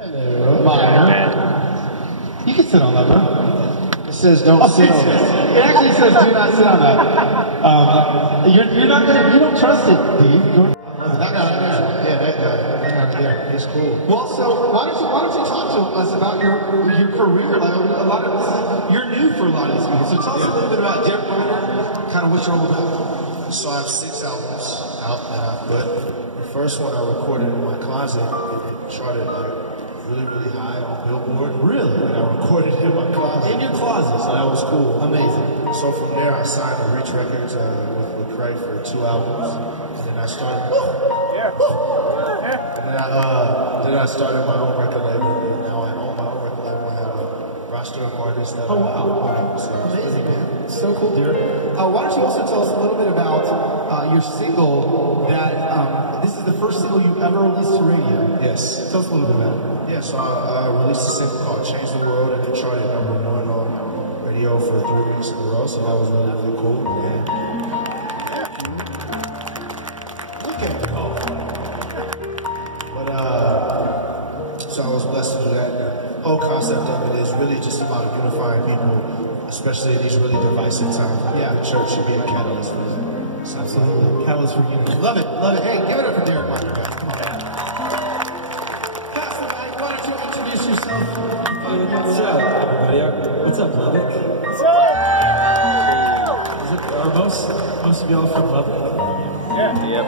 Hello. Minor. You can sit on that one. It says don't sit on that. It actually says do not sit on that. You're not gonna, you don't trust it, do you? That guy. Yeah, that guy. Yeah, he's cool. Well, so why don't you talk to us about your career? Like a lot of this, you're new for a lot of these people. So tell us a little bit about Derick, kind of what you're all about. So I have 6 albums out that I've put. The first one I recorded in my closet. It charted like really high on Billboard. Really? And I recorded in my closet. In your closet? So that was cool. Amazing. So from there I signed to Reach Records with Craig for 2 albums. And then I started. And then I started my own record label. And now I own my own record label. I have a roster of artists that So amazing, man. So cool, Derick. Why don't you also tell us a little bit about your single that this is the first single you've ever released to radio? Yes. Tell us a little bit about it. Yeah, so I released a single called Change the World, and it charted #1 on radio for 3 weeks in a row, so that was really cool. And look at it all. But, so I was blessed to do that. The whole concept of it is really just about unifying people, especially in these really divisive times. Yeah, the church should be a catalyst for that. Absolutely. Catalyst for unity. Love it, love it. Hey, give it up for Derick. Come on. Why don't you introduce yourself? What's up, everybody? What's up, Lubbock? What's up? Are most of y'all from Lubbock? Yeah. Yep.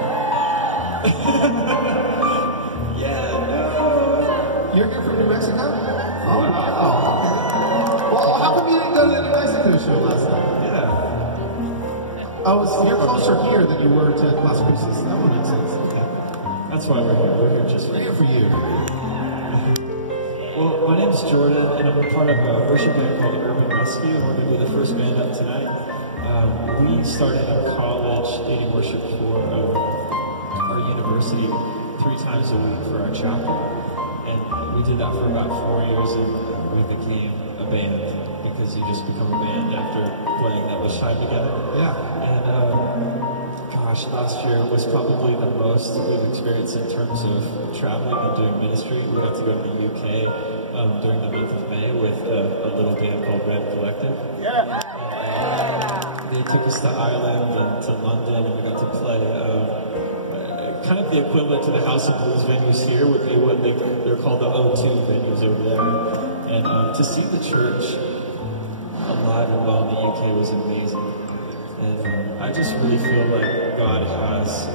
You're from New Mexico? Oh, wow. Well, how come you didn't go to the New Mexico show last night? Yeah. Oh, so you're closer here than you were to Las Cruces. That would make sense. Okay. That's why we're here. We're here just for Here for you. Well, my name's Jordan, and I'm part of a worship band called Urban Rescue. We're going to be the first band up tonight. We started in college leading worship for our university 3 times a week for our chapel. And we did that for about 4 years, and we became a band because you just become a band after playing that much time together. Yeah. And gosh, last year was probably the most we've experienced in terms of traveling and doing ministry. We got to go to the UK during the month of May with a little band called Rend Collective. Yeah. They took us to Ireland and to London, and we got to play kind of the equivalent to the House of Blues venues here would be what they're called the O2 venues over there. And to see the church alive and well in the UK was amazing. And I just really feel like God has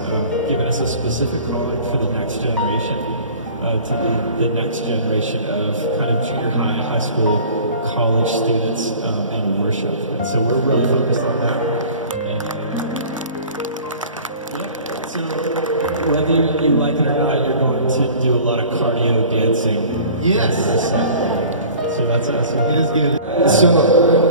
given us a specific calling for the next generation, to be the next generation of kind of junior high school, college students in worship. And so we're really focused on that. And so whether you like it or not, you're going to do a lot of cardio dancing. Yes. So that's us. It is good. So,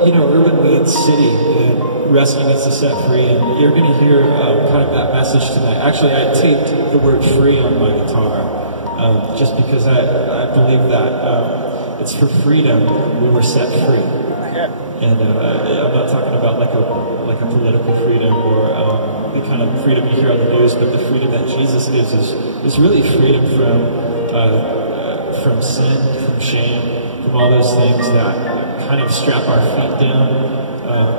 urban means city, and rescue means to set free, and you're going to hear kind of that message tonight. Actually, I taped the word free on my guitar, just because I believe that it's for freedom when we're set free. And I'm not talking about like a political freedom or the kind of freedom you hear on the news, but the freedom that Jesus gives is really freedom from sin, from shame, from all those things that kind of strap our feet down,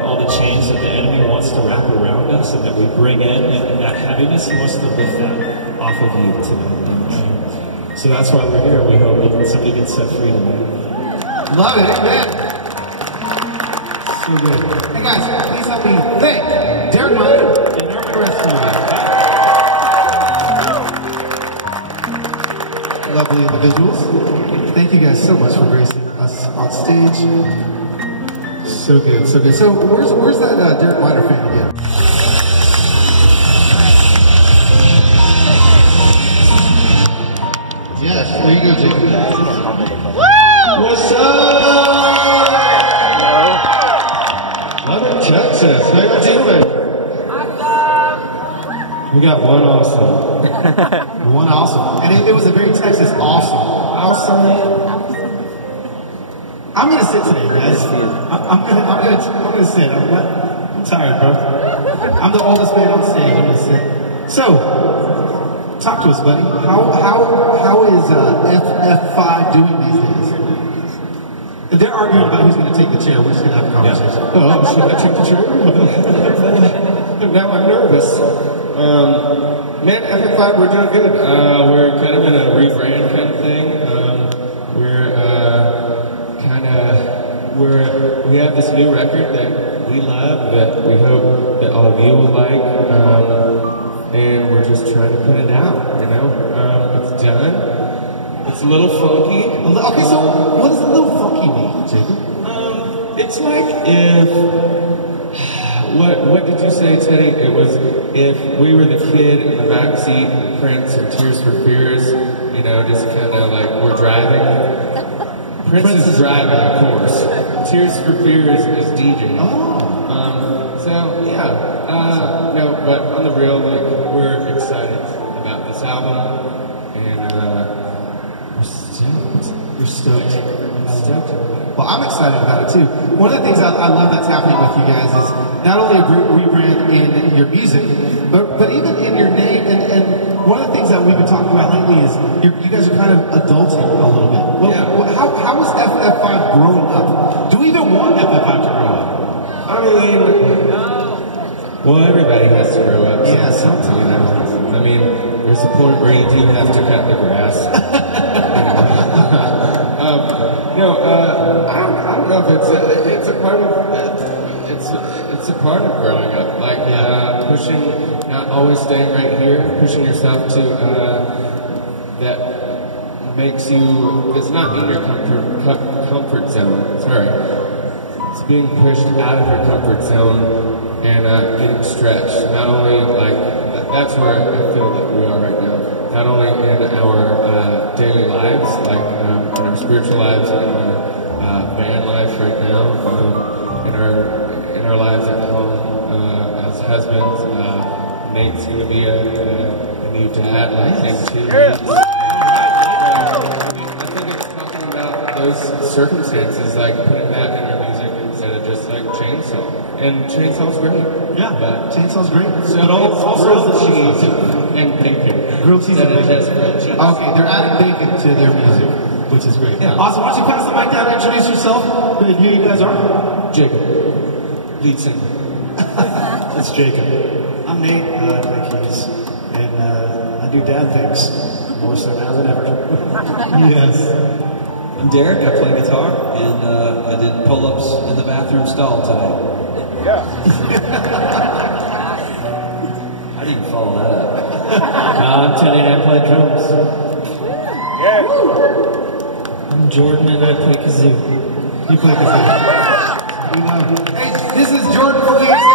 all the chains that the enemy wants to wrap around us and that we bring in, and that heaviness, he wants to lift that off of you tonight. So that's why we're here. We hope that somebody gets set free tonight. Love it. Amen. So good. Hey guys, please help me thank Derick and Urban Rescue. Lovely individuals. Thank you guys so much for gracing us on stage. So good, so good. So where's that Derick Miner fan again? Yes, there you go, Jacob. What's up? I'm in Texas. How you doing? We got one awesome. One awesome. And it was a very Texas awesome. I'm gonna sit today, guys. I'm gonna sit. I'm tired, bro. I'm the oldest man on stage. I'm gonna sit. So, Talk to us, buddy. How is F5 doing these days? And they're arguing about who's going to take the chair. We're just going to have a conversation. Yeah. Oh, should I take the chair? Now I'm nervous. Man, F5, we're doing good. We're kind of in a rebrand kind of thing. We have this new record that we love, that we hope that all of you will like, and we're just trying to put it out, you know? It's done. It's a little funky. Okay, so what does a little funky mean, Jacob? It's like if... What did you say, Teddy? It was if we were the kid in the backseat of Prince or Tears for Fears, you know, just kind of like we're driving. Prince is driving, of course. Tears for Fears is DJ. So yeah, no, but on the real, like we're excited about this album, and we're stoked. Well, I'm excited about it too. One of the things I love that's happening with you guys is not only a rebrand in your music, but even in your name. And one of the things that we've been talking about lately is you guys are kind of adulting a little bit. Well, yeah. How is FF5 growing up? Do we even want FF5 to grow up? I mean, well, everybody has to grow up. Yeah, sometimes. You know? I mean, there's a point where you do have to cut the grass. I don't know if it's a part of it's a part of growing up, like pushing, not always staying right here, pushing yourself to that makes you, it's not in your comfort zone. Sorry, it's being pushed out of your comfort zone and getting stretched. Not only like that's where I feel that we are right now. Not only in our daily lives, like in our spiritual lives, and in our band lives right now, in our lives at home as husbands. Nate's going to be a new dad, like him too. I think it's talking about those circumstances, like putting that in your music instead of just like Chainsaw. And Chainsaw's great. Yeah, but Chainsaw's great. So but also cheese and bacon. Grilled cheese and bacon. Okay, they're adding bacon to their music, which is great. Yeah. Awesome. Why don't you pass the mic down and introduce yourself? Who you guys are? Jacob. Lead singer. That's Jacob. I'm Nate, the keys, and I do dad things, more so now than ever. Yes. I'm Derick, I play guitar, and I did pull-ups in the bathroom stall today. Yeah. I didn't follow that up. I'm Teddy and I play drums. Yeah. I'm Jordan and I play kazoo. You play kazoo. We love you. Hey, this is Jordan Feliz.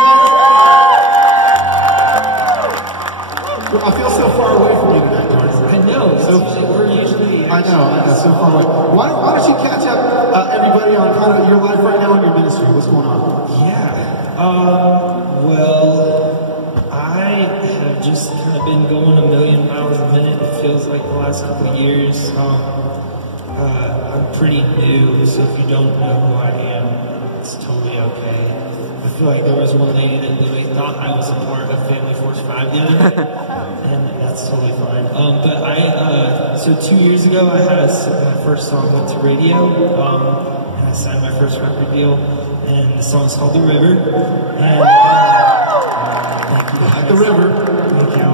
I feel so far away from you tonight, Jordan. I know. So we're usually. I know, so far away. Why don't you catch up, everybody, on kind of your life right now and your ministry? What's going on? Yeah. Well, I have just kind of been going a million miles a minute. It feels like the last couple of years. I'm pretty new, so if you don't know who I am, it's totally okay. I feel like there was one lady that literally thought I was a part of Family Force 5 the other day, and that's totally fine. But so 2 years ago, I had my first song went to radio, and I signed my first record deal, and the song's called The River. And thank you. At the river. Thank you.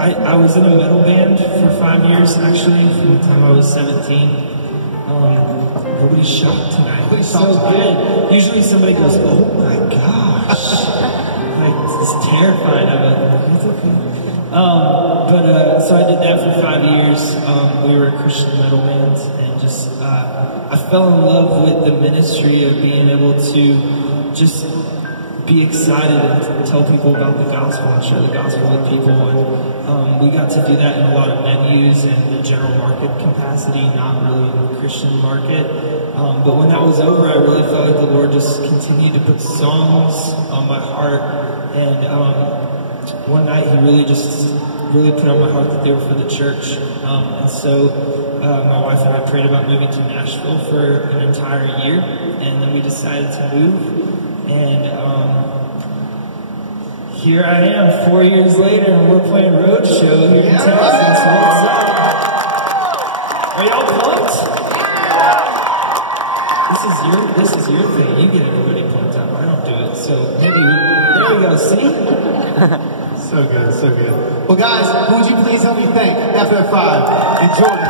I was in a metal band for 5 years, actually, from the time I was 17. Nobody's shocked tonight. It's so good. Usually somebody goes, oh my gosh. Like, it's terrified of it. It's okay. So I did that for 5 years. We were a Christian metal band, and just, I fell in love with the ministry of being able to just be excited and tell people about the gospel and share the gospel with people. And we got to do that in a lot of venues and the general market capacity, not really the Christian market. But when that was over, I really felt like the Lord just continued to put songs on my heart. And one night He really put on my heart that they were for the church. And so my wife and I prayed about moving to Nashville for an entire year. And then we decided to move. And here I am 4 years later, and we're playing Roadshow here in Texas. What's up? Are y'all pumped? This is your thing. You get everybody pumped up. I don't do it. So maybe there we go. See? So good, so good. Well, guys, would you please help me thank FF5 and Jordan?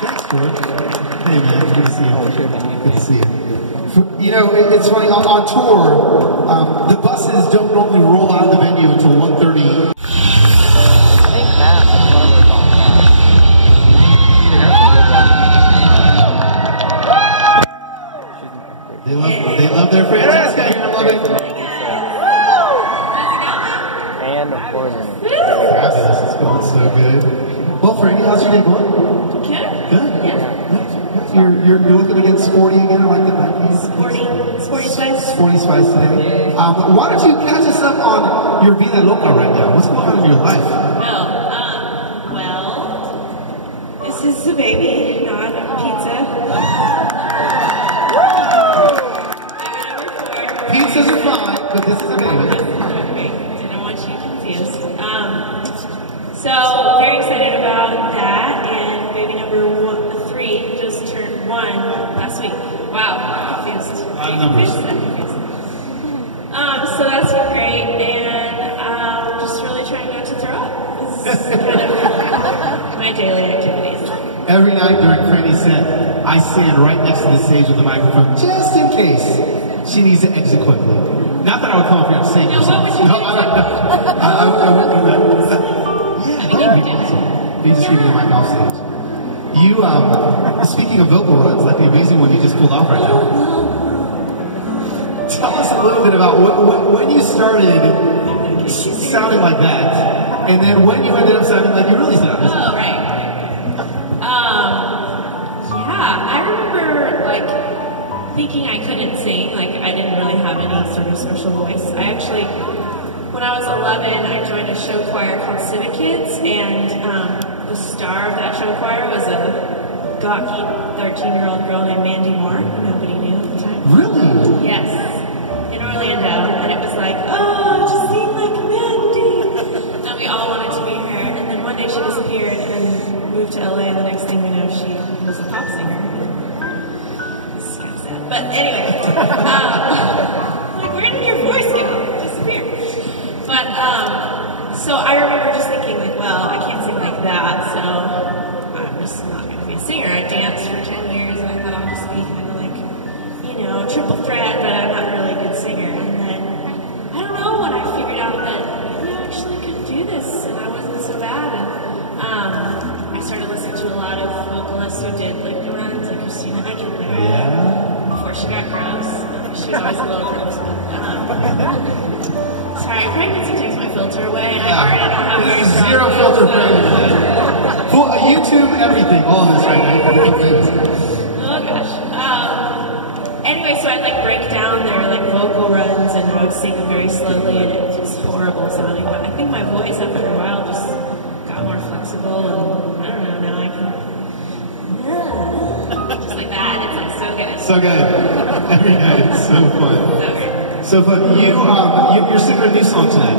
Thanks, Jordan. Hey, man, good to see you. Good to see you. You know, it's funny, on tour, the buses don't normally roll out of the venue until 1:30. They love their Francesca. I love it. And of course. Fabulous. It's going so good. Well, Frankie, how's your day going? Good. Good. Yeah. You're looking to get sporty again. I like the Nikes. Sporty spice. Sporty spice today. Why don't you catch us up on your vida loca right now? What's going on in your life? Well, this is a baby, not a pizza. Pizzas are fine, but this is a baby. Didn't want you confused. So very excited about that, and baby number 3 just turned 1 last week. Wow, I'm confused. A lot of numbers. So that's been great, and just really trying not to throw up. It's kind of my daily activities. Every night during Franny's set, I stand right next to the stage with the microphone, just in case she needs to exit quickly. Not that I would come up here and sing. No, what would you do? You just give me the mic off stage. You, speaking of vocal runs, like the amazing one you just pulled off right now. Tell us a little bit about when you started sounding like that, and then when you ended up sounding like you really sounded. Oh, right. Yeah, I remember, like, thinking I couldn't sing, like I didn't really have any sort of special voice. I actually, when I was 11, I joined a show choir called Civic Kids, and the star of that show choir was a gawky 13-year-old girl named Mandy Moore, who nobody knew at the time. Really? Yes, in Orlando, and it was like, oh, just sing like Mandy, and we all wanted to be her, and then one day she disappeared and moved to LA, and the next thing we know, she was a pop singer. But anyway, like, where did your voice go? It disappeared. But, so I remember just thinking, like, well, I can't sing like that, so I'm just not going to be a singer. I danced for 10 years, and I thought I'll just be kind of like, you know, triple threat, but I'm not really a good singer. And then, I don't know, when I figured out that maybe I actually could do this, and I wasn't so bad, and I started listening to a lot of vocalists who did, like, the runs, like Christina Aguilera. Yeah. She got gross. She was always a little gross. Sorry, pregnancy takes my filter away, and I already don't have very strong Zero filter pregnancy. Full YouTube, everything, all of this right now. Oh gosh. Anyway, so I'd like break down their like vocal runs, and I would sing them very slowly, and it was just horrible sounding. But I think my voice after a while just got more flexible, and I don't know. Now I can just like that. It's like so good. So good. Every night, it's so fun. So fun. You're singing a new song tonight.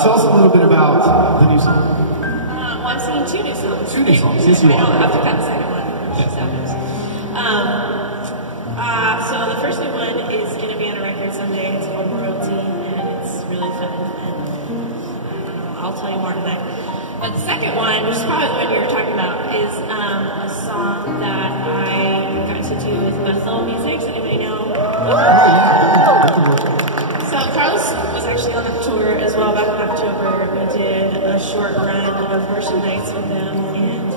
Tell us a little bit about the new song. Well, I'm singing 2 new songs. 2 new songs, yes you I are. don't have to cut the second one. So the first new one is going to be on a record someday. It's called Royalty, and it's really fun. And I'll tell you more tonight. But the second one, which is probably the one you were talking about, is a song that I got to do with Bethel Music. Does anybody know? So Carlos was actually on that tour as well back in October. We did a short run of worship nights with them, and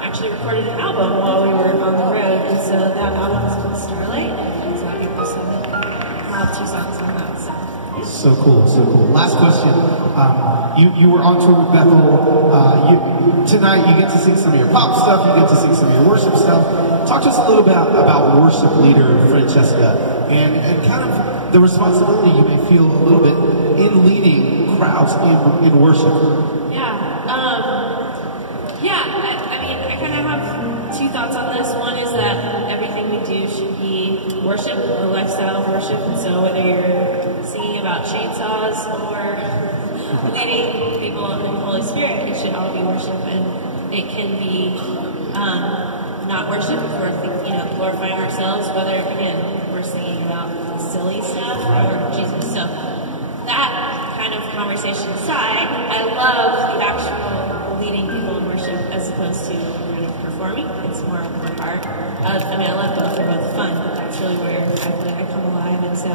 actually recorded an album while we were on the road. And so that album is called Starlight, and it's out April 7th. I'll have 2 songs on that. So cool, so cool. Last question. You were on tour with Bethel. Tonight you get to sing some of your pop stuff, you get to sing some of your worship stuff. Talk to us a little bit about worship leader Francesca and kind of the responsibility you may feel a little bit in leading crowds in worship. I mean, I kind of have 2 thoughts on this. One is that everything we do should be worship, a lifestyle of worship. And so whether you're singing about chainsaws or leading people in the Holy Spirit, it should all be worship. And it can be not worship if we're glorifying ourselves, whether again we're singing about silly stuff or Jesus. So that kind of conversation aside, I love the actual leading people in worship as opposed to kind of performing. It's more of my heart. I love both. They're both fun, but that's really where I feel like I come alive. And so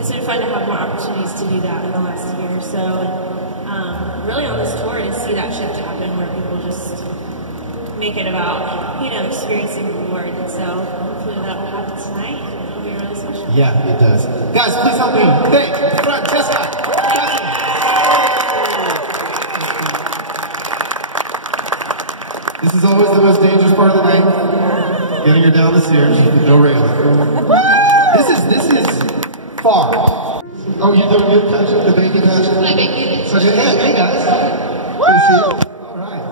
it's been fun to have more opportunities to do that in the last year or so. And really on this tour is see that shift happen where people just make it about, experiencing the Lord. And so hopefully that will happen tonight. It'll be really special. Yeah, it does. Guys, please help me thank Francesca. This is always the most dangerous part of the night. Getting her down the stairs with no rail. This is far. Oh, you doing good, Patrick? The bacon Patrick? Hey guys. Good to see you. All right.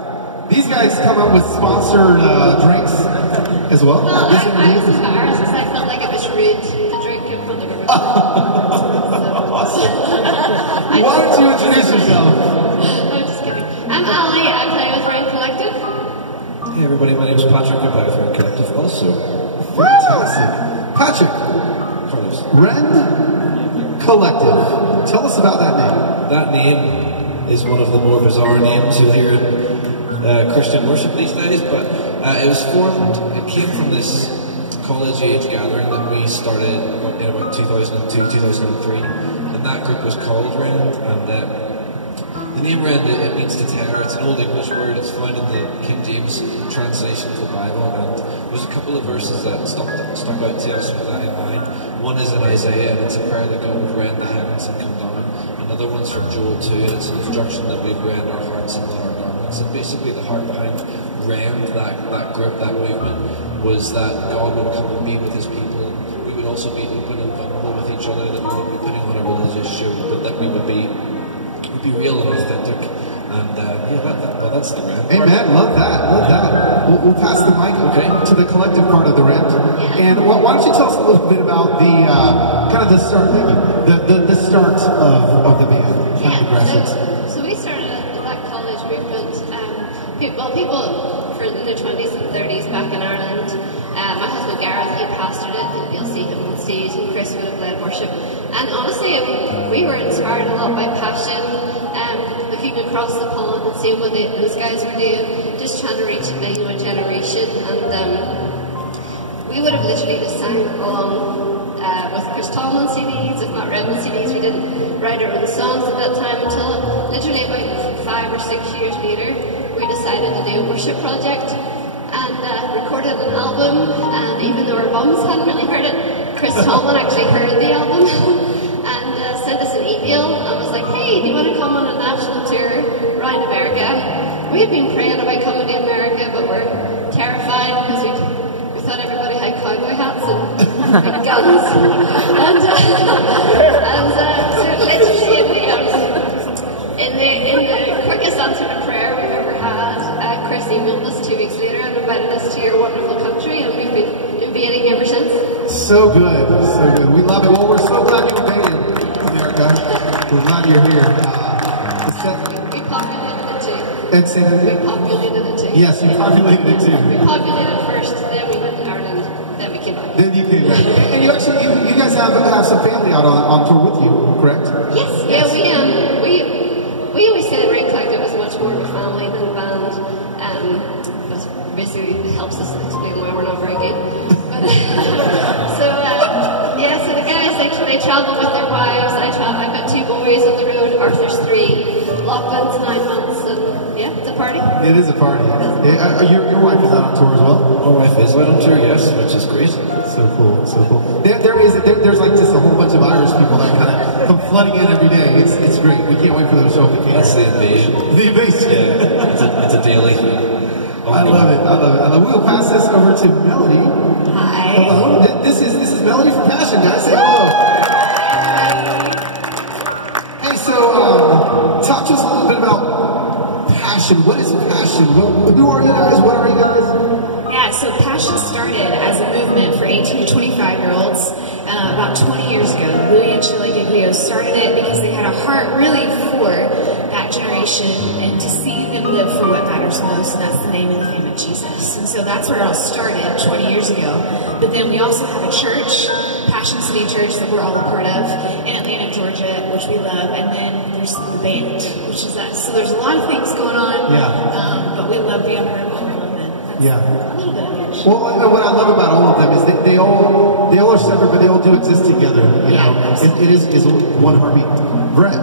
These guys come up with sponsored drinks as well. Well, I was embarrassed because I felt like it was rude to drink in front of everybody. Why don't you introduce yourself? I'm just kidding. I'm Ali. I play with Rend Collective. Hey everybody, my name is Patrick. I play with Rend Collective also. Fantastic. Patrick, Carlos. Rend Collective. Tell us about that name. That name is one of the more bizarre names you'll hear in Christian worship these days, but it came from this college-age gathering that we started in about 2002, 2003, and that group was called Rend, and the name Rend, it means to tear. It's an Old English word. It's found in the King James translation of the Bible, and there's a couple of verses that stuck out to us with that in mind. One is in Isaiah, and it's a prayer that God would rend the heavens and come down. Another one's from Joel 2, and it's an instruction that we'd rend our hearts and not our garments. And basically the heart behind Rend, that group, that movement, was that God would come and be with his people. We would also be open and vulnerable with each other, that we wouldn't be putting on a religious show, but that we would be real and authentic. And that's the Rend. Amen. Love that. We'll pass the mic to the collective part of the Rend. And why don't you tell us a little bit about the kind of the start, the start of the band, kind of the grassroots. So we started that college movement. People in their 20s and 30s back in Ireland. My husband Gareth, he pastored it. You'll see him on stage, and Chris would have led worship. And honestly, we were inspired a lot by Passion. Looking across the pond and seeing what those guys were doing, just trying to reach a new generation. And we would have literally just sang along with Chris Tomlin CDs, if not Redmond CDs. We didn't write our own songs at that time until literally about 5 or 6 years later, we decided to do a worship project and recorded an album. And even though our mums hadn't really heard it, Chris Tomlin actually heard the album and sent us an email and was like, hey, do you want to come on a national tour around America? We had been praying about coming to America, but we're terrified because we thought everybody had cowboy hats and big guns. And so literally in the quickest answer to prayer we've ever had, Chris emailed us 2 weeks later and invited us to your wonderful country, and we've been invading ever since. So good, so good. We love it. Well, we're so glad you invaded America. We're glad you're here. We populated it too. And say that we populated it too. Yes, you populated it too. We populated it first, then we went to Ireland, then we came back. Then you came back. And you actually, you guys have some family out on tour with you, correct? Yes. Yeah, we always said Rend Collective was much more of a family than a band. But basically it helps us explain why we're not very good. But, so the guys, they travel with their wives. I've got 2 boys on the road. Arthur's 3. Lachlan's 9 months. And yeah, it's a party. It is a party. Your wife is out on tour as well? My wife is out on tour, yes, which is great. So cool, so cool. There's like just a whole bunch of Irish people that kind of come flooding in every day. It's great. We can't wait for them to show up. That's the invasion. The invasion. Yeah, it's a daily thing. I love it. We'll pass this over to Melody. Hi. Hello. This is Melody from Passion, guys. Say hello. Hey, so talk to us a little bit about Passion. What is Passion? Who are you guys? What are you guys? Yeah, so Passion started as a movement for 18 to 25-year-olds about 20 years ago. Louie and Shirley Giglio started it because they had a heart really for that generation and to see them live for what matters most, and that's the name and the fame of Jesus. And so that's where it all started 20 years ago. But then we also have a church, Passion City Church, that we're all a part of in Atlanta, Georgia, which we love. And then there's the band, which is us. So there's a lot of things going on. Yeah. But we love Beyond Room Home, and that's a little bit of it. Well, what I love about all of them is they all are separate, but they all do exist together. You know, it is one heartbeat. Brett.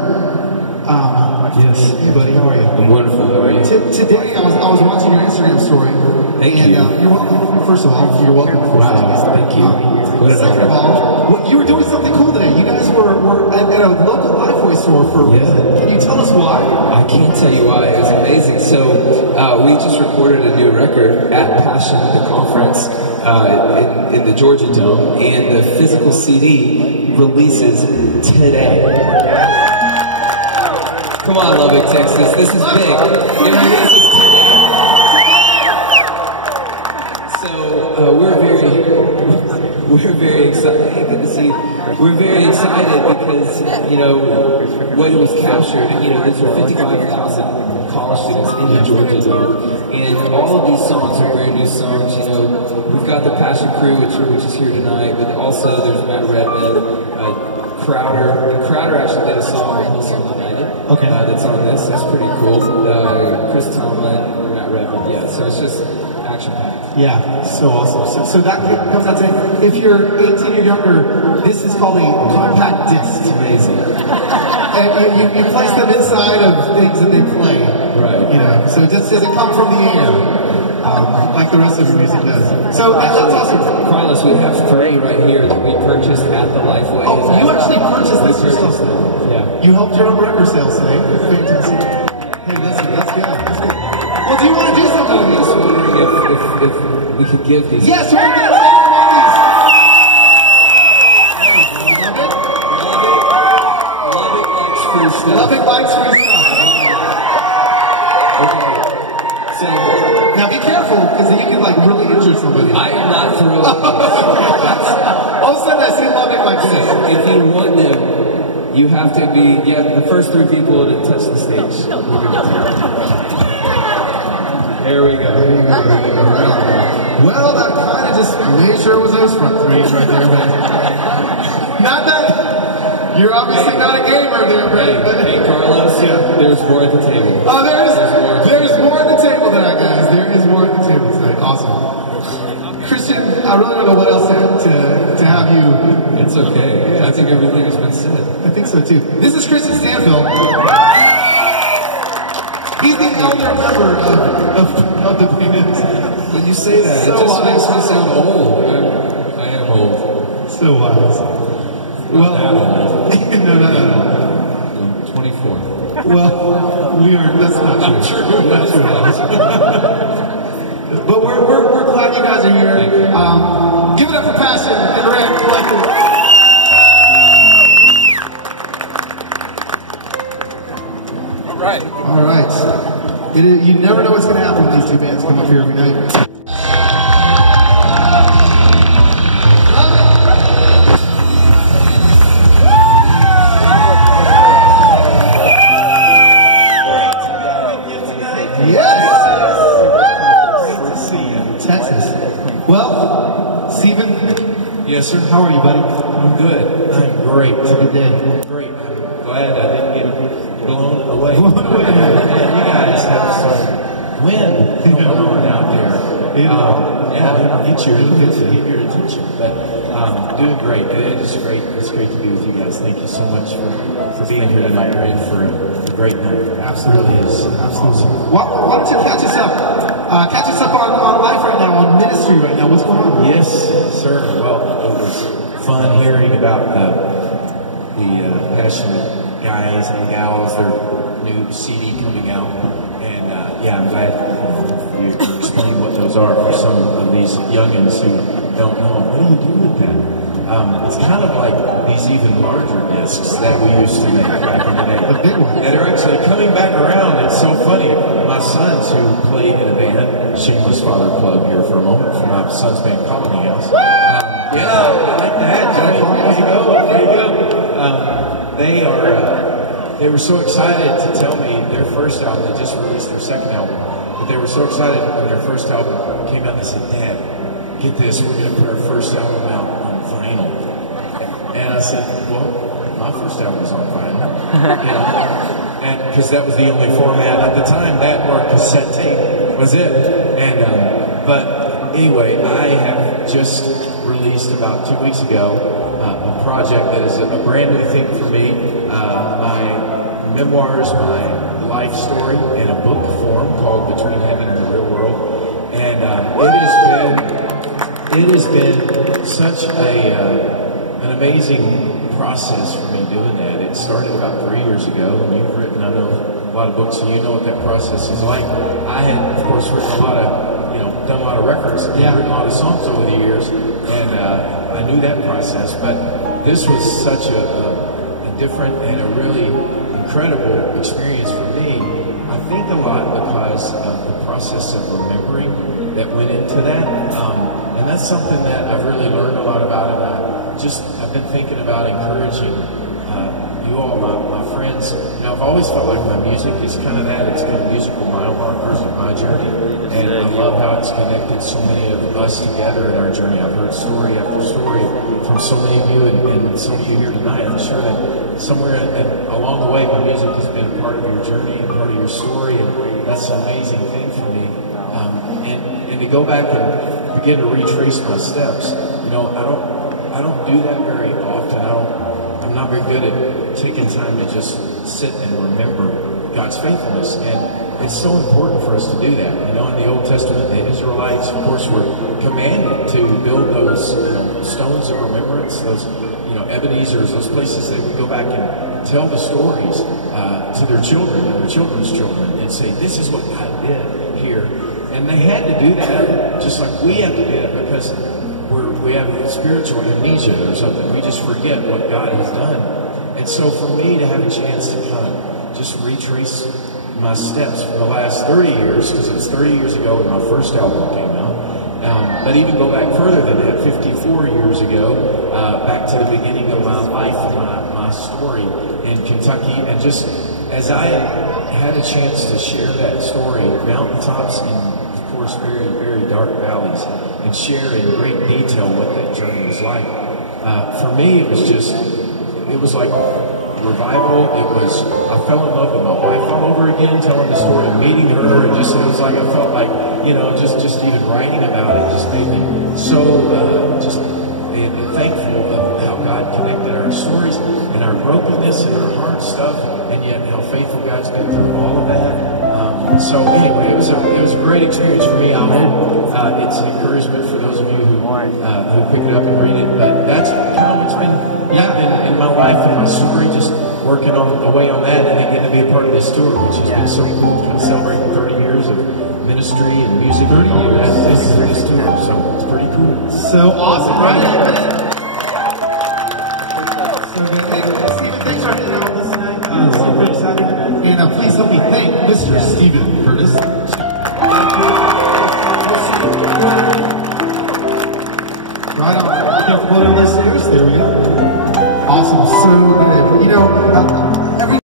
Yes. Hey, buddy, how are you? I'm wonderful. How are you? Today, I was watching your Instagram story. Thank and, you. You're welcome. First of all, you're welcome. Wow. Thank you. Second of all, you were doing something cool today. You guys were at a local Live Voice store for. Yeah. Can you tell us why? I can't tell you why. It was amazing. So we just recorded a new record at Passion, the conference in the Georgia Dome, and the physical CD releases today. Come on, Lubbock, Texas. This is big. It releases today. So we're very excited. Hey, good to see you. We're very excited because, you know, what was captured, you know, these are 55,000 college students in the Georgia Dome. And all of these songs are brand new songs. You know, we've got the Passion Crew, which is here tonight, but also there's Matt Redman, Crowder actually did a song with Hillsong United. Okay. That's on this. That's pretty cool. Chris Tomlin, Matt Redman. Yeah, so it's just action-packed. Yeah, so awesome. So that comes out saying, if you're 18 or younger, this is called a compact disc. It's amazing. And you place them inside of things that they play. Right. You know, so it just doesn't come from the air. Like the rest of your music does. So that's awesome. Carlos, we have 3 right here that we purchased at the Lifeway. Oh, you actually purchased this yourself? Yeah. You helped your own record sales today. Fantastic. Hey, listen, that's good. That's good. Well, do you want to do something with this? If we could give these. Yes, we're going to say one of these. Lubbock likes free stuff. Lubbock likes free stuff. Okay. So now be careful, because then you can like really injure somebody. I am not throwing. All of a sudden I see Lubbock like this. If you want them, you have to be the first 3 people to touch the stage. There we go. Well, that kind of just made sure it was those front 3s right there, but not that. You're obviously not a gamer there, Brett. Hey, Carlos, there's more at the table. Oh, there's more at the table tonight, guys. There is more at the table tonight. Awesome. Christian, I really don't know what else to have you. It's okay. I think everything has been said. I think so too. This is Christian Stanfield. He's the elder member of the band. When you say that, So it just wise. makes me sound old. I am old. So wise. Well, no. 24. Well, we are. That's not true. That's true. But we're glad you guys are here. Give it up for Passion and Rend Collective. All right. You never know what's going to happen when these 2 bands come up here every night. Yes, sir. How are you, buddy? I'm good. I'm great. It's a good day. Great. I'm glad I didn't get blown away. You guys have some wind going on out there. Get your attention. But doing great. It's great. It's great to be with you guys. Thank you so much for being here tonight and for a great night. Absolutely is. Absolutely. Why don't you catch us up? Catch us up on life right now, on ministry right now. What's going on? Yes, sir. Well, it was fun hearing about the Passionate guys and gals, their new CD coming out. And I'm glad you explained what those are for some of these youngins who don't know. What do you do with that? It's kind of like these even larger discs that we used to make back in the day. The big ones. And they're actually coming back around. It's so funny. My sons who played in a band, shameless father plug here for a moment, for my son's band Colony House. I like that. you go. There you go. They were so excited to tell me their first album. They just released their second album, but they were so excited when their first album came out. They said, "Dad, get this. We're going to put our first album out on vinyl." And I said, "Well, my first album was on vinyl." You know, and because that was the only format at the time, that or cassette tape was it. And but anyway, I have just released about 2 weeks ago a project that is a brand new thing for me. My memoirs, my life story in a book form called Between Heaven and the Real World. And it has been such an amazing process for me doing that. It started about 3 years ago, and you've written, I know, a lot of books, so you know what that process is like. I had, of course, written a lot of, done a lot of records, written a lot of songs over the years, and I knew that process, but this was such a different and a really incredible experience for me. I think a lot because of the process of remembering that went into that, and that's something that I've really learned a lot about, and I've been thinking about encouraging you all, my friends. I've always felt like my music is kind of that. It's kind of musical mile markers of my journey, and I love how it's connected so many of us together in our journey. I've heard story after story from so many of you, and some of you here tonight. I'm sure that somewhere along the way, my music has been a part of your journey and part of your story, and that's an amazing thing for me. And to go back and begin to retrace my steps, I don't do that very often. I'm not very good at taking time to just sit and remember God's faithfulness, and it's so important for us to do that. In the Old Testament, the Israelites, of course, were commanded to build those stones of remembrance, those Ebenezer's, those places that would go back and tell the stories to their children and their children's children, and say, "This is what God did here." And they had to do that, just like we have to do it, because we have spiritual amnesia or something. We just forget what God has done. And so for me to have a chance to kind of just retrace my steps for the last 30 years, because it's 30 years ago when my first album came out, but even go back further than that, 54 years ago, back to the beginning of my life and my story in Kentucky. And just as I had a chance to share that story, mountaintops and, of course, very, very dark valleys, and share in great detail what that journey was like. For me, it was like revival. I fell in love with my wife all over again, telling the story of meeting her, and it was like I felt like, just even writing about it just made me so thankful of how God connected our stories and our brokenness and our hard stuff, and yet how faithful God's been through all of that. So anyway, it was a great experience for me. I hope it's an encouragement for those of you who pick it up and read it. But that's kind of what's been in my life and my story, just working away on that, and then getting to be a part of this tour, which has been so cool. Kind of celebrating 30 years of ministry and music and all that through this tour. So it's pretty cool. So awesome, right? Thanks for hanging out with us tonight. Super excited. And please help me thank Mr. Stephen Curtis. Right on. Photo list stairs. There we go. Awesome. So good.